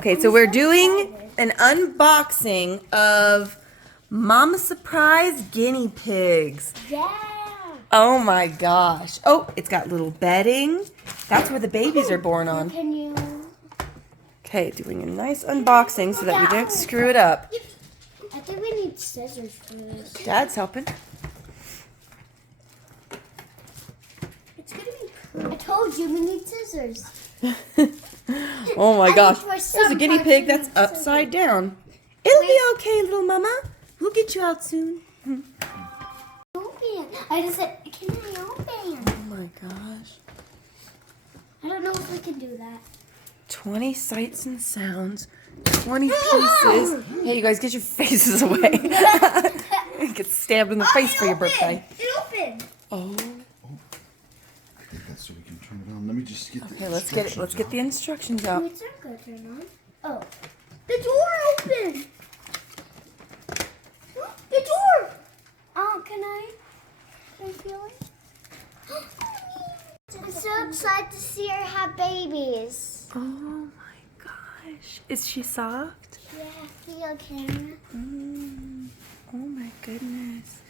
Okay, so we're doing an unboxing of Mama Surprise guinea pigs. Yeah. Oh my gosh. Oh, it's got little bedding. That's where the babies are born on. Can you? Okay, doing a nice unboxing so that we don't screw it up. I think we need scissors for this. Dad's helping. It's gonna be cool. I told you we need scissors. Oh my gosh. for There's a some guinea parts pig we that's need upside down. It'll be okay, little mama. We'll get you out soon. Open. I just said, can I open? Oh my gosh. I don't know if we can do that. 20 sights and sounds, 20 pieces. Hey, you guys, get your faces away. Get stabbed in the face for your birthday. It opened. Oh. I think that's so we can turn it on. Let me just get the Okay, let's get it. Let's get the instructions Oh, out. it's not gonna turn on. Oh, the door opened. The door. Oh, can I feel it? I'm so excited to see her have babies. Oh my gosh. Is she soft? Yeah, feel camera. Oh my goodness.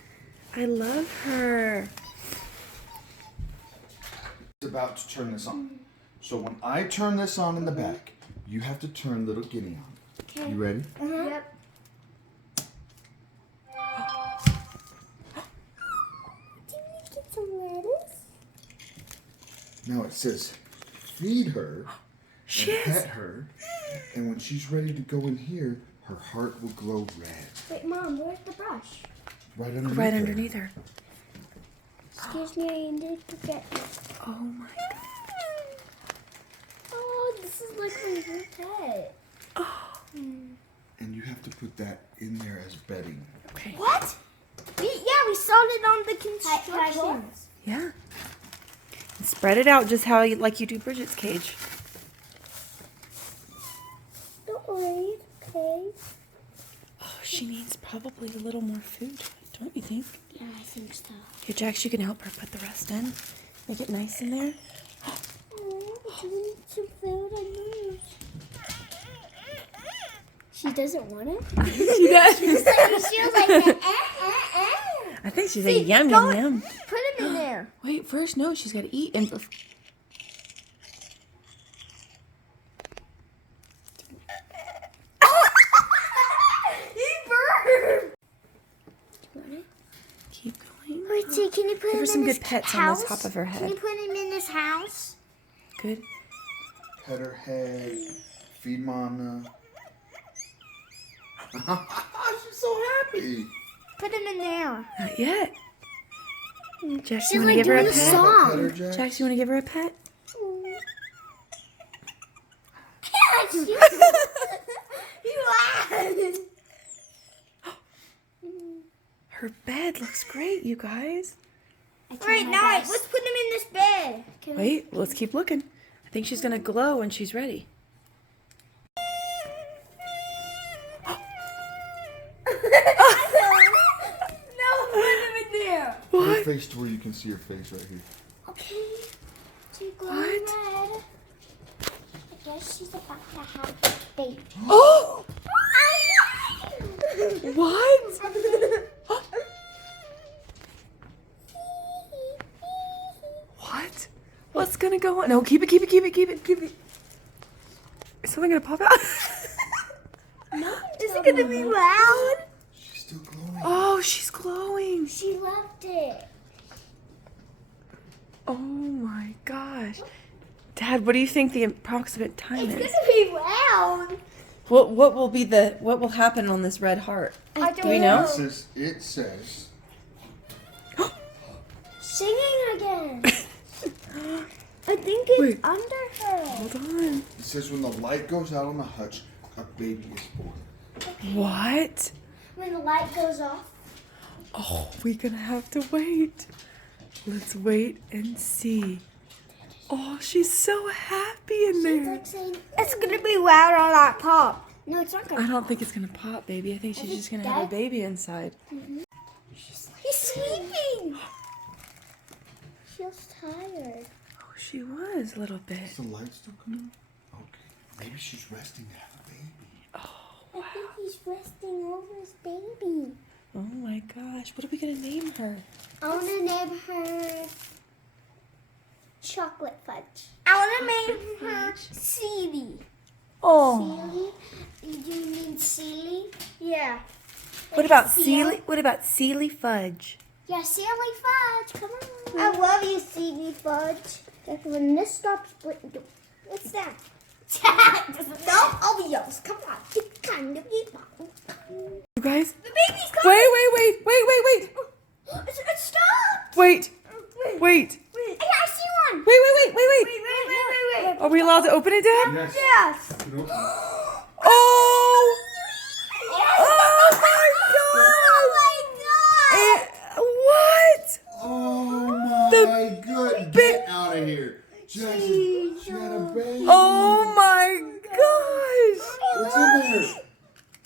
I love her. It's about to turn this on. So when I turn this on in the back, you have to turn little guinea on. Okay. You ready? Yep. Get some lettuce. Now it says feed her She and is. pet her, and when she's ready to go in here, her heart will glow red. Wait, Mom, where's the brush? Right underneath Right her. underneath her. Excuse me, I need to get. Oh my god. Oh, this is like my new pet. And you have to put that in there as bedding. Okay. What? We saw it on the constructions. Yeah. And spread it out just how like you do Bridget's cage. Don't worry, okay? Oh, she needs probably a little more food, don't you think? Yeah, I think so. Here, Jax, you can help her put the rest in. Make it nice in there. Oh, do we need some food? I know. She doesn't want it? She does. She was like, I think she's like, yum, yum, yum. Put him in there. Wait, first, no, she's got to eat. And He burned. keep going. Wait, see, can you put Give her him some in good this pets on house? the top of her Can you head. put him in this house? Good. Pet her head, feed Mama. She's so happy. Put him in there. Not yet. Jax, She's you want to like give her a doing a pet? song. Pet her, Jax? Jax, you want to give her a pet? You laughed. Her bed looks great, you guys. Alright, now let's put him in this bed. Wait, let's keep looking. I think she's going to glow when she's ready. No, put him in there. Put her face to where you can see her face right here. Okay. She's glowing red. I guess she's about to have a baby. Oh! What? What? What's gonna go on? No, keep it. Is something gonna pop out? Is it gonna be loud? She's still glowing. Oh, she's glowing. She loved it. Oh my gosh. Dad, what do you think the approximate time It's is? gonna be loud. What will happen on this red heart? I don't Do we know? It says Singing again. I think it's Wait. under her. Hold on. it says when the light goes out on the hutch, a baby is born. What? When the light goes off. Oh, we're gonna have to wait. Let's wait and see. Oh, she's so happy in She's there. like saying, it's gonna be loud on that pop. No, it's not gonna I don't think it's gonna pop, baby. I think she's just gonna have a baby inside. He's sleeping. She feels tired. Oh, she was a little bit. Is the light still coming on? Okay. Maybe she's resting to have a baby. I think he's resting over his baby. Oh my gosh. What are we going to name her? I want to name her Chocolate Fudge. I want to name her Seely. Oh. Seely? Do you mean Seely? Yeah. What about Seely? What about Seely Fudge? Yeah, Seely Fudge. Come on. I love you, Seely Fudge. When this stops, what's that? No Oreos. Come on. It's kind of people. You guys? The baby's coming. Wait. It stopped. Wait. Hey, I see one. Wait. Wait. Are we allowed to open it, Dad? Yes. Yes. You know, Oh! Yes. Oh what? oh my good. Get out of here. Jackson, she had a baby. Oh my gosh! What's in there?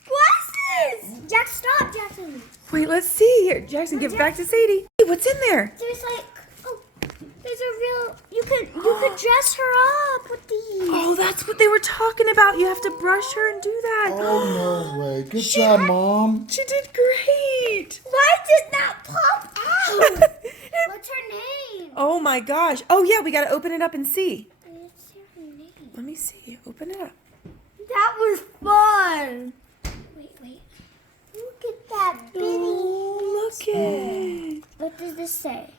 Glasses. Jack, stop, Jackson. Wait, let's see here. Jackson, give it back to Sadie. Hey, what's in there? There's there's a real. You could dress her up with these. Oh, that's what they were talking about. You have to brush her and do that. Oh, no way. Good job, Mom. She did great. Why did that pop out? What's her name? Oh my gosh. Oh yeah, we gotta open it up and see. What's her name? Let me see. Open it up. That was fun. Wait. Look at that bitty. Oh, look it. What does this say?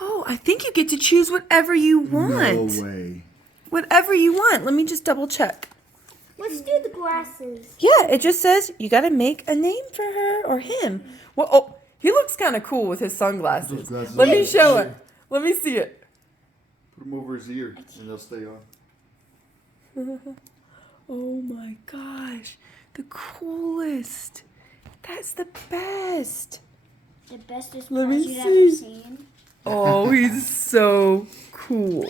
Oh, I think you get to choose whatever you want. No way. Whatever you want. Let me just double check. Let's do the glasses. Yeah, it just says you gotta make a name for her or him. Well, oh, he looks kind of cool with his sunglasses. Those glasses Let are me show big. it. Let me see it. Put them over his ear and they'll stay on. Oh my gosh, the coolest. That's the best. The bestest Let me you've see. ever seen. Oh, he's so cool.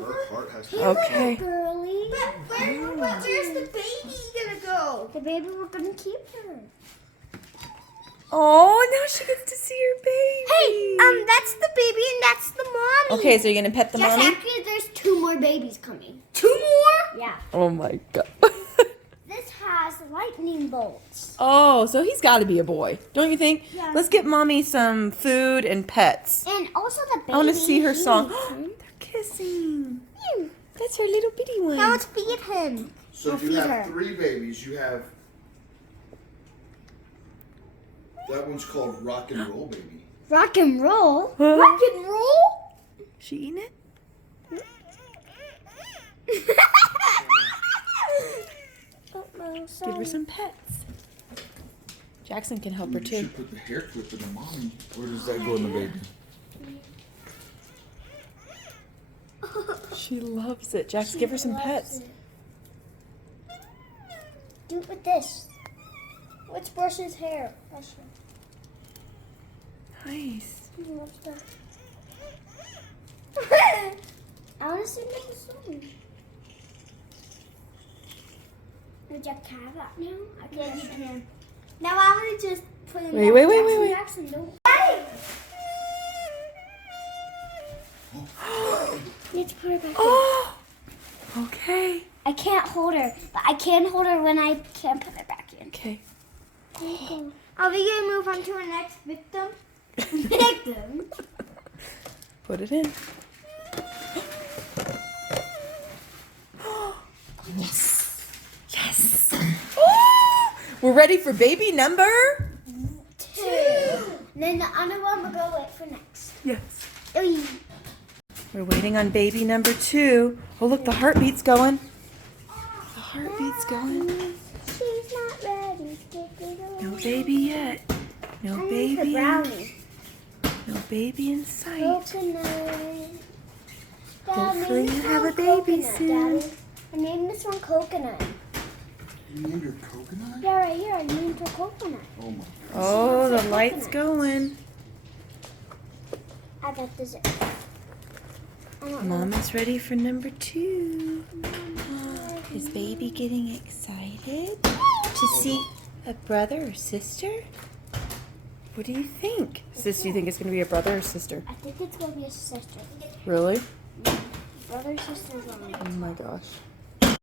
Her heart has to Okay. Girly. But where's the baby gonna go? The baby, we're gonna keep her. Oh, now she gets to see her baby. Hey, that's the baby and that's the mommy. Okay, so you're gonna pet the Yes, mommy? actually, there's 2 more babies coming. 2 more? Yeah. Oh my god. This has lightning bolts. Oh, so he's got to be a boy, don't you think? Yeah. Let's get mommy some food and pets. And also the baby. I want to see her he song. needs him. They're kissing. That's her little bitty one. Now let's feed him. So We'll you feed have her. 3 babies. You have that one's called Rock and Roll Baby. Rock and roll? Huh? Rock and roll? She eating it? Give her some pets. Jackson can help her You too. should put the hair clip in the mommy. Where does that go in the baby? She loves it. Jax, give her some pets. Do it with this. Let's brush his hair. Brush him. Nice. He loves that. I want to sing the song. Would Jack have that now? I can. Yeah, you can. Now I want to just put in Wait. Jackson, don't. You have to put her back in. Oh, okay. I can't hold her, but I can hold her when I can't put her back in. Okay. Are we going to move on to our next victim? Victim? Put it in. Yes. Oh, we're ready for baby number 2. Then the other one we'll go wait for next. Yes. Oy. We're waiting on baby number 2. Oh, look, the heartbeat's going. The heartbeat's going. She's not ready. No baby yet. No baby. Brownie. No baby in sight. Coconut. Hopefully you have a baby Coconut, soon. Daddy. I named this one Coconut. You named her Coconut? Yeah, right here. I named her Coconut. Oh my God. Oh, the light's going. I bet this is. I don't know. Mama's ready for number 2. Is baby getting excited to see a brother or sister? What do you think? Sis, do you think it's going to be a brother or sister? I think it's gonna be a sister. Really? Brother, sister, brother. Oh my gosh. I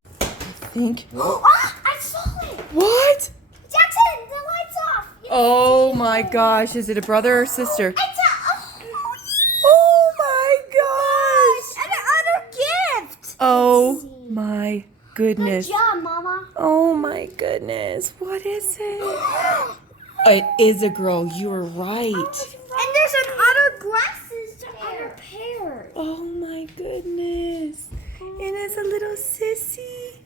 think. Ah, I saw it. What? Jackson, the lights off. Oh my gosh. Is it a brother or sister? It's a Oh my gosh. and another gift. Oh my goodness. Good job, Mama. Oh my goodness. What is it? It is a girl. You were right. And there's another glasses, another pair. Oh my goodness. And it's a little sissy.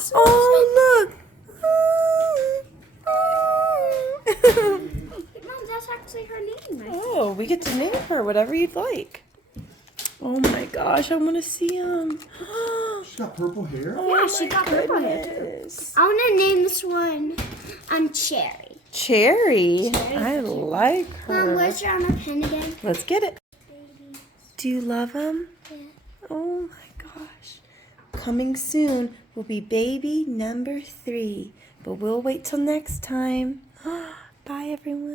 So Oh, look. Mom, that's actually her name, right? Oh, we get to name her whatever you'd like. Oh my gosh, I want to see him. She's got purple hair. Yeah, she got purple hair too. Goodness. I want to name this one Cherry. Cherry. I like Mom, her. where's your other pen again? Let's get it. Do you love him? Yeah. Oh my gosh. Coming soon will be baby number 3. But we'll wait till next time. Bye, everyone.